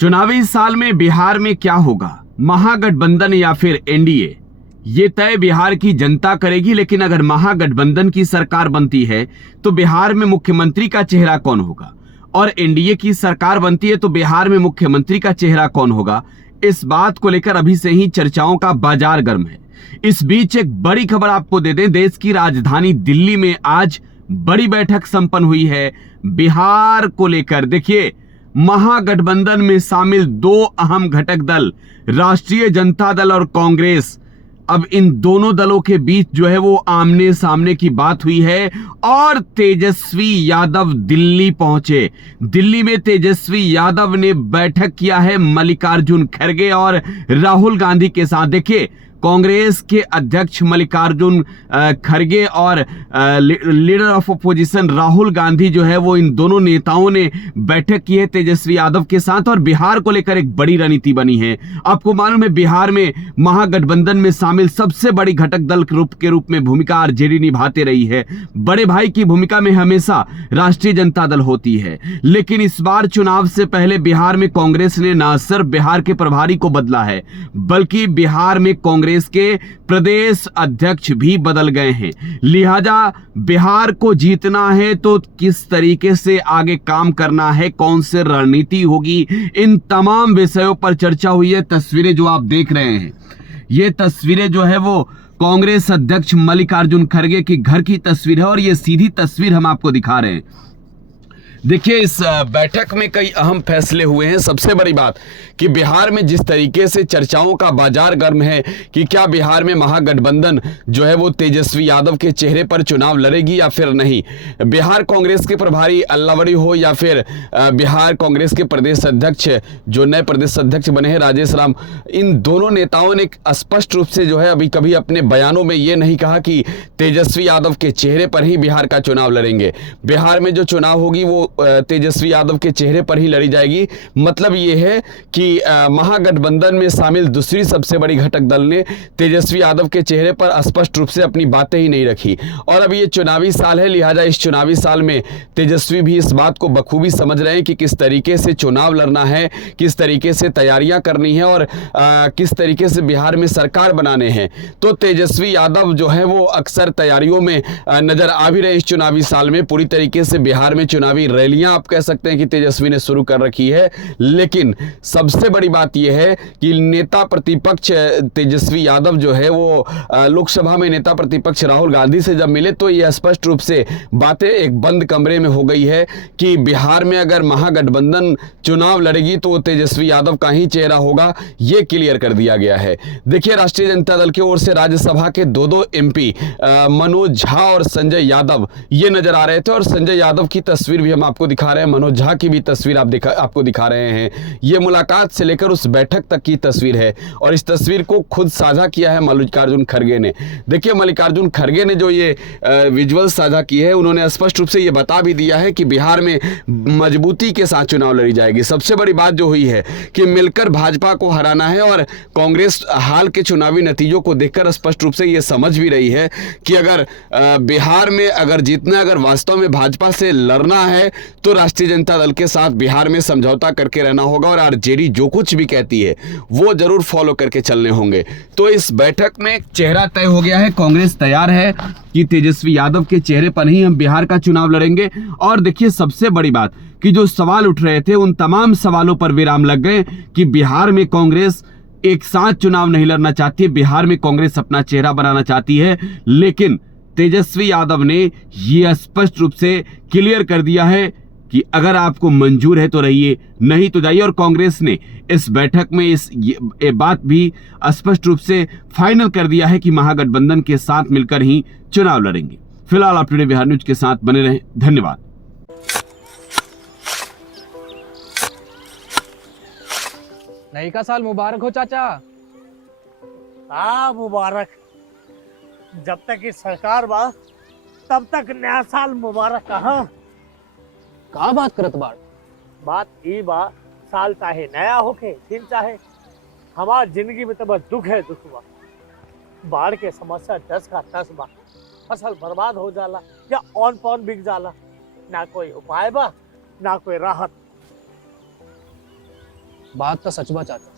चुनावी साल में बिहार में क्या होगा, महागठबंधन या फिर एनडीए, ये तय बिहार की जनता करेगी। लेकिन अगर महागठबंधन की सरकार बनती है तो बिहार में मुख्यमंत्री का चेहरा कौन होगा, और एनडीए की सरकार बनती है तो बिहार में मुख्यमंत्री का चेहरा कौन होगा, इस बात को लेकर अभी से ही चर्चाओं का बाजार गर्म है। इस बीच एक बड़ी खबर आपको दे दें, देश की राजधानी दिल्ली में आज बड़ी बैठक संपन्न हुई है बिहार को लेकर। देखिए, महागठबंधन में शामिल दो अहम घटक दल राष्ट्रीय जनता दल और कांग्रेस, अब इन दोनों दलों के बीच जो है वो आमने सामने की बात हुई है और तेजस्वी यादव दिल्ली पहुंचे। दिल्ली में तेजस्वी यादव ने बैठक किया है मल्लिकार्जुन खड़गे और राहुल गांधी के साथ। देखिए, कांग्रेस के अध्यक्ष मल्लिकार्जुन खड़गे और leader of opposition Rahul Gandhi जो है वो इन दोनों नेताओं ने बैठक की है तेजस्वी यादव के साथ और बिहार को लेकर एक बड़ी रणनीति बनी है। आपको मालूम है, बिहार में महागठबंधन में शामिल सबसे बड़ी घटक दल के रूप में भूमिका आरजेडी निभाते रही है। बड़े भाई की भूमिका में हमेशा राष्ट्रीय जनता दल होती है, लेकिन इस बार चुनाव से पहले बिहार में कांग्रेस ने न सिर्फ बिहार के प्रभारी को बदला है, बल्कि बिहार में कांग्रेस के प्रदेश अध्यक्ष भी बदल गए हैं। लिहाजा बिहार को जीतना है तो किस तरीके से आगे काम करना है, कौन सी रणनीति होगी, इन तमाम विषयों पर चर्चा हुई है। तस्वीरें जो आप देख रहे हैं, ये तस्वीरें जो है वो कांग्रेस अध्यक्ष मल्लिकार्जुन खड़गे की घर की तस्वीर है और ये सीधी तस्वीर हम आपको दिखा रहे हैं। देखिए, इस बैठक में कई अहम फैसले हुए हैं। सबसे बड़ी बात कि बिहार में जिस तरीके से चर्चाओं का बाजार गर्म है कि क्या बिहार में महागठबंधन जो है वो तेजस्वी यादव के चेहरे पर चुनाव लड़ेगी या फिर नहीं। बिहार कांग्रेस के प्रभारी अल्लावड़ी हो या फिर बिहार कांग्रेस के प्रदेश अध्यक्ष जो नए प्रदेश अध्यक्ष बने हैं राजेश राम, इन दोनों नेताओं ने स्पष्ट रूप से जो है अभी कभी अपने बयानों में ये नहीं कहा कि तेजस्वी यादव के चेहरे पर ही बिहार का चुनाव लड़ेंगे। बिहार में जो चुनाव होगी वो तेजस्वी यादव के चेहरे पर ही लड़ी जाएगी। मतलब ये है कि महागठबंधन में शामिल दूसरी सबसे बड़ी घटक दल ने तेजस्वी यादव के चेहरे पर स्पष्ट रूप से अपनी बातें ही नहीं रखी। और अब ये चुनावी साल है, लिहाजा इस चुनावी साल में तेजस्वी भी इस बात को बखूबी समझ रहे हैं कि किस तरीके से चुनाव लड़ना है, किस तरीके से तैयारियां करनी है और किस तरीके से बिहार में सरकार बनाने हैं। तो तेजस्वी यादव जो है वो अक्सर तैयारियों में नजर आ भी रहे इस चुनावी साल में। पूरी तरीके से बिहार में चुनावी रैलियां आप कह सकते हैं कि तेजस्वी ने शुरू कर रखी है। लेकिन सबसे बड़ी बात यह है कि नेता प्रतिपक्ष तेजस्वी यादव जो है वो लोकसभा में नेता प्रतिपक्ष राहुल गांधी से जब मिले तो यह स्पष्ट रूप से बातें एक बंद कमरे में हो गई है कि बिहार में अगर महागठबंधन चुनाव लड़ेगी तो तेजस्वी यादव का ही चेहरा होगा, यह क्लियर कर दिया गया है। देखिए, राष्ट्रीय जनता दल की ओर से राज्यसभा के दो एमपी मनोज झा और संजय यादव ये नजर आ रहे थे और संजय यादव की तस्वीर भी हम आपको दिखा रहे हैं, मनोज झा की भी तस्वीर आपको दिखा रहे हैं। ये मुलाकात से लेकर उस बैठक तक की तस्वीर है और इस तस्वीर को खुद साझा किया है मल्लिकार्जुन खड़गे ने। देखिए, मल्लिकार्जुन खड़गे ने जो ये विजुअल साझा की है, उन्होंने स्पष्ट रूप से ये बता भी दिया है कि बिहार में मजबूती के साथ चुनाव लड़ी जाएगी। सबसे बड़ी बात जो हुई है कि मिलकर भाजपा को हराना है और कांग्रेस हाल के चुनावी नतीजों को देखकर स्पष्ट रूप से ये समझ भी रही है कि अगर बिहार में अगर जीतना, अगर वास्तव में भाजपा से लड़ना है तो राष्ट्रीय जनता दल के साथ बिहार में समझौता करके रहना होगा और आरजेडी जो कुछ भी कहती है वो जरूर फॉलो करके चलने होंगे। तो इस बैठक में चेहरा तय हो गया है, कांग्रेस तैयार है कि तेजस्वी यादव के चेहरे पर ही हम बिहार का चुनाव लड़ेंगे। और देखिए, सबसे बड़ी बात कि जो सवाल उठ रहे थे उन तमाम सवालों पर विराम लग गए कि बिहार में कांग्रेस एक साथ चुनाव नहीं लड़ना चाहती है, बिहार में कांग्रेस अपना चेहरा बनाना चाहती है। लेकिन तेजस्वी यादव ने यह स्पष्ट रूप से क्लियर कर दिया है कि अगर आपको मंजूर है तो रहिए, नहीं तो जाइए। और कांग्रेस ने इस बैठक में ये बात भी स्पष्ट रूप से फाइनल कर दिया है कि महागठबंधन के साथ मिलकर ही चुनाव लड़ेंगे। फिलहाल आप टुडे बिहार न्यूज के साथ बने रहें। धन्यवाद। नई का साल मुबारक हो चाचा। हाँ, मुबारक। जब तक इस सरकार बा तब तक नया साल मुबारक। कहाँ का बात करत बाड़? बात ई बा, साल चाहे नया होके दिन चाहे, हमार जिंदगी में तो बस दुख है, दुख बा। बाढ़ के समस्या 10 का 10 बा। फसल बर्बाद हो जाला या ऑन पॉन बिक जाला, ना कोई उपाय बा ना कोई राहत। बात तो सच बा चाचा।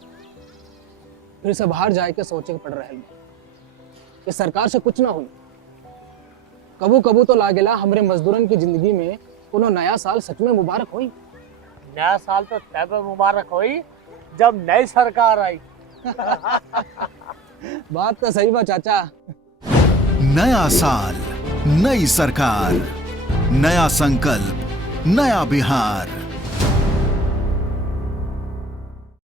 फिर से बाहर जाए के सोचे के पड़ रहा है कि सरकार से कुछ ना हुई। कबू कबू तो लागेला हमरे मजदूरन की जिंदगी में कोनो नया साल सच में मुबारक हुई। नया साल तो तब मुबारक हुई जब नई सरकार आई। बात तो सही बा चाचा। नया साल, नई सरकार, नया संकल्प, नया बिहार।